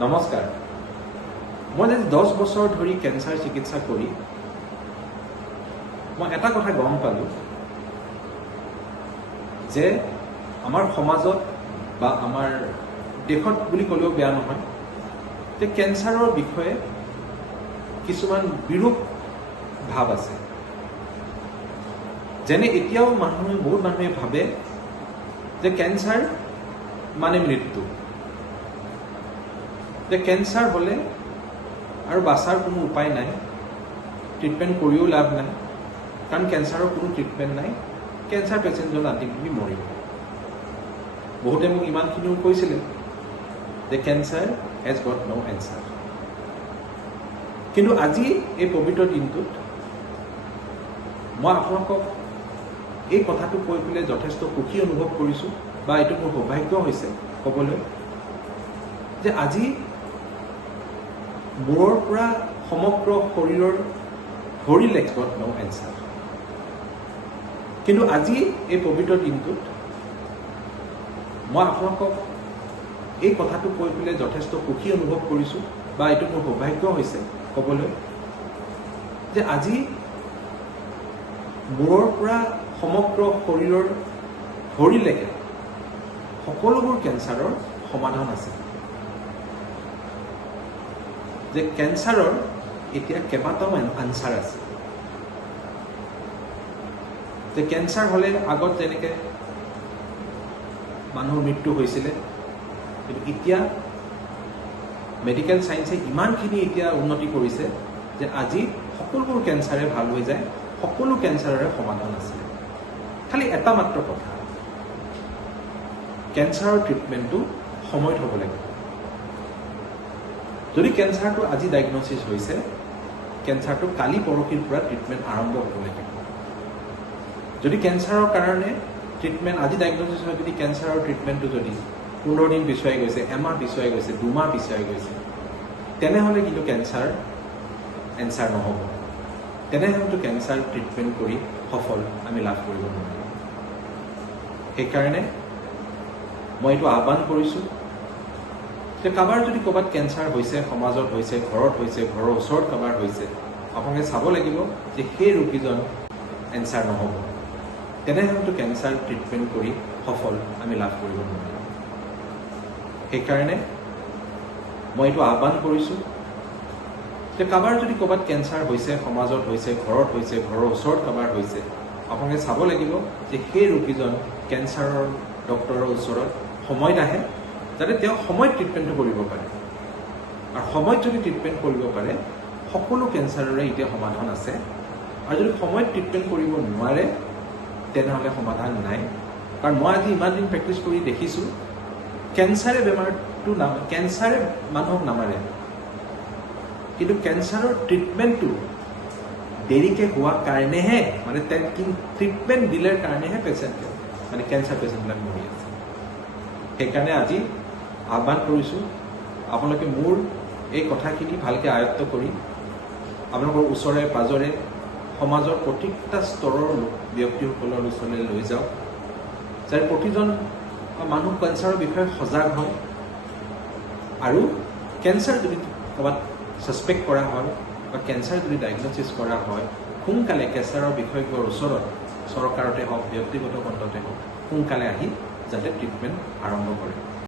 নমস্কাৰ। মই যদি 10 বছৰ ধৰি কেঞ্চাৰ চিকিৎসা কৰি মই এটা কথা গম পালোঁ যে আমাৰ সমাজত বা আমাৰ দেশত বুলি ক'লেও বেয়া নহয় যে কেঞ্চাৰৰ বিষয়ে কিছুমান বিৰূপ ভাৱ আছে। যেনে এতিয়াও বহুত মানুহে ভাবে যে কেঞ্চাৰ মানে মৃত্যু, যে কেঞ্চাৰ হ'লে আৰু বাচাৰ কোনো উপায় নাই, ট্ৰিটমেণ্ট কৰিও লাভ নাই, কাৰণ কেঞ্চাৰৰ কোনো ট্ৰিটমেণ্ট নাই, কেঞ্চাৰ পেচেণ্টজন আল্টিমেটলি মৰিব। বহুতে মোক ইমানখিনিও কৈছিলে যে cancer has got no' answer. কিন্তু আজি এই পবিত্ৰ দিনটোত মই আপোনালোকক এই কথাটো কৈ পেলাই যথেষ্ট সুখী অনুভৱ কৰিছোঁ, বা এইটো মোৰ সৌভাগ্য হৈছে ক'বলৈ যে আজি মূৰৰ পৰা সমগ্ৰ শৰীৰৰ ভৰিলৈকে গট ন' এনচাৰ। কিন্তু আজি এই পবিত্ৰ দিনটোত মই আপোনালোকক এই কথাটো কৈ পেলাই যথেষ্ট সুখী অনুভৱ কৰিছোঁ, বা এইটো মোৰ সৌভাগ্য হৈছে ক'বলৈ যে আজি মূৰৰ পৰা সমগ্ৰ শৰীৰৰ ভৰিলৈকে সকলোবোৰ কেঞ্চাৰৰ সমাধান আছে। যে কেঞ্চাৰৰ এতিয়া কেইবাটাও আনচাৰ আছে। যে কেঞ্চাৰ হ'লে আগত যেনেকৈ মানুহৰ মৃত্যু হৈছিলে, কিন্তু এতিয়া মেডিকেল চায়েন্সে ইমানখিনি এতিয়া উন্নতি কৰিছে যে আজি সকলোবোৰ কেঞ্চাৰে ভাল হৈ যায়, সকলো কেঞ্চাৰৰে সমাধান আছে। খালি এটা মাত্ৰ কথা, কেঞ্চাৰৰ ট্ৰিটমেণ্টটো সময়ত হ'ব লাগিব। যদি কেঞ্চাৰটো আজি ডায়েগনচিছ হৈছে, কেঞ্চাৰটো কালি পৰহিৰ পৰা ট্ৰিটমেণ্ট আৰম্ভ হ'ব লাগিব। যদি কেঞ্চাৰৰ কাৰণে ট্ৰিটমেণ্ট আজি ডায়েগনচিছ হয়, যদি কেঞ্চাৰৰ ট্ৰিটমেণ্টটো যদি 15 দিন পিছুৱাই গৈছে, এমাহ পিছুৱাই গৈছে, 2 মাহ পিছুৱাই গৈছে, তেনেহ'লে কিন্তু কেঞ্চাৰ এনচাৰ নহ'ব। তেনেহ'লেতো কেঞ্চাৰ ট্ৰিটমেণ্ট কৰি সফল আমি লাভ কৰিব নোৱাৰিম। সেইকাৰণে মই এইটো আহ্বান কৰিছোঁ যে কাৰোবাৰ যদি ক'ৰবাত কেঞ্চাৰ হৈছে, সমাজত হৈছে, ঘৰত হৈছে, ঘৰৰ ওচৰত কাৰোবাৰ হৈছে, আপোনালোকে চাব লাগিব যে সেই ৰোগীজন এনচাৰ নহ'ব। তেনেহ'লেতো কেঞ্চাৰ ট্ৰিটমেণ্ট কৰি সফল আমি লাভ কৰিব নোৱাৰিম। সেইকাৰণে মই এইটো আহ্বান কৰিছোঁ যে কাৰোবাৰ যদি ক'ৰবাত কেঞ্চাৰ হৈছে, সমাজত হৈছে, ঘৰত হৈছে, ঘৰৰ ওচৰত কাৰোবাৰ হৈছে, আপোনালোকে চাব লাগিব যে সেই ৰোগীজন কেঞ্চাৰৰ ডক্টৰৰ ওচৰত সময়ত আহে, যাতে তেওঁ সময়ত ট্ৰিটমেণ্টটো কৰিব পাৰে। আৰু সময়ত যদি ট্ৰিটমেণ্ট কৰিব পাৰে, সকলো কেঞ্চাৰৰে এতিয়া সমাধান আছে। আৰু যদি সময়ত ট্ৰিটমেণ্ট কৰিব নোৱাৰে, তেনেহ'লে সমাধান নাই। কাৰণ মই আজি ইমান দিন প্ৰেক্টিছ কৰি দেখিছোঁ, কেঞ্চাৰে কেঞ্চাৰে মানুহক নামাৰে, কিন্তু কেঞ্চাৰৰ ট্ৰিটমেণ্টটো দেৰিকৈ হোৱাৰ কাৰণেহে, মানে ট্ৰিটমেণ্ট দিলেৰ কাৰণেহে কেঞ্চাৰ পেচেণ্টবিলাক মৰি আছে। সেইকাৰণে আজি আহ্বান কৰিছোঁ, আপোনালোকে মোৰ এই কথাখিনি ভালকৈ আয়ত্ব কৰি আপোনালোকৰ ওচৰে পাজৰে সমাজৰ প্ৰতিটা স্তৰৰ ব্যক্তিসকলৰ ওচৰলৈ লৈ যাওক, যাতে প্ৰতিজন মানুহ কেঞ্চাৰৰ বিষয়ে সজাগ হয়। আৰু কেঞ্চাৰ যদি ক'ৰবাত ছাছপেক্ট কৰা হয় বা কেঞ্চাৰ যদি ডায়েগনচিছ কৰা হয়, সোনকালে কেঞ্চাৰৰ বিশেষজ্ঞৰ ওচৰত চৰকাৰতে হওক, ব্যক্তিগত খণ্ডতে হওক, সোনকালে আহি যাতে ট্ৰিটমেণ্ট আৰম্ভ কৰে।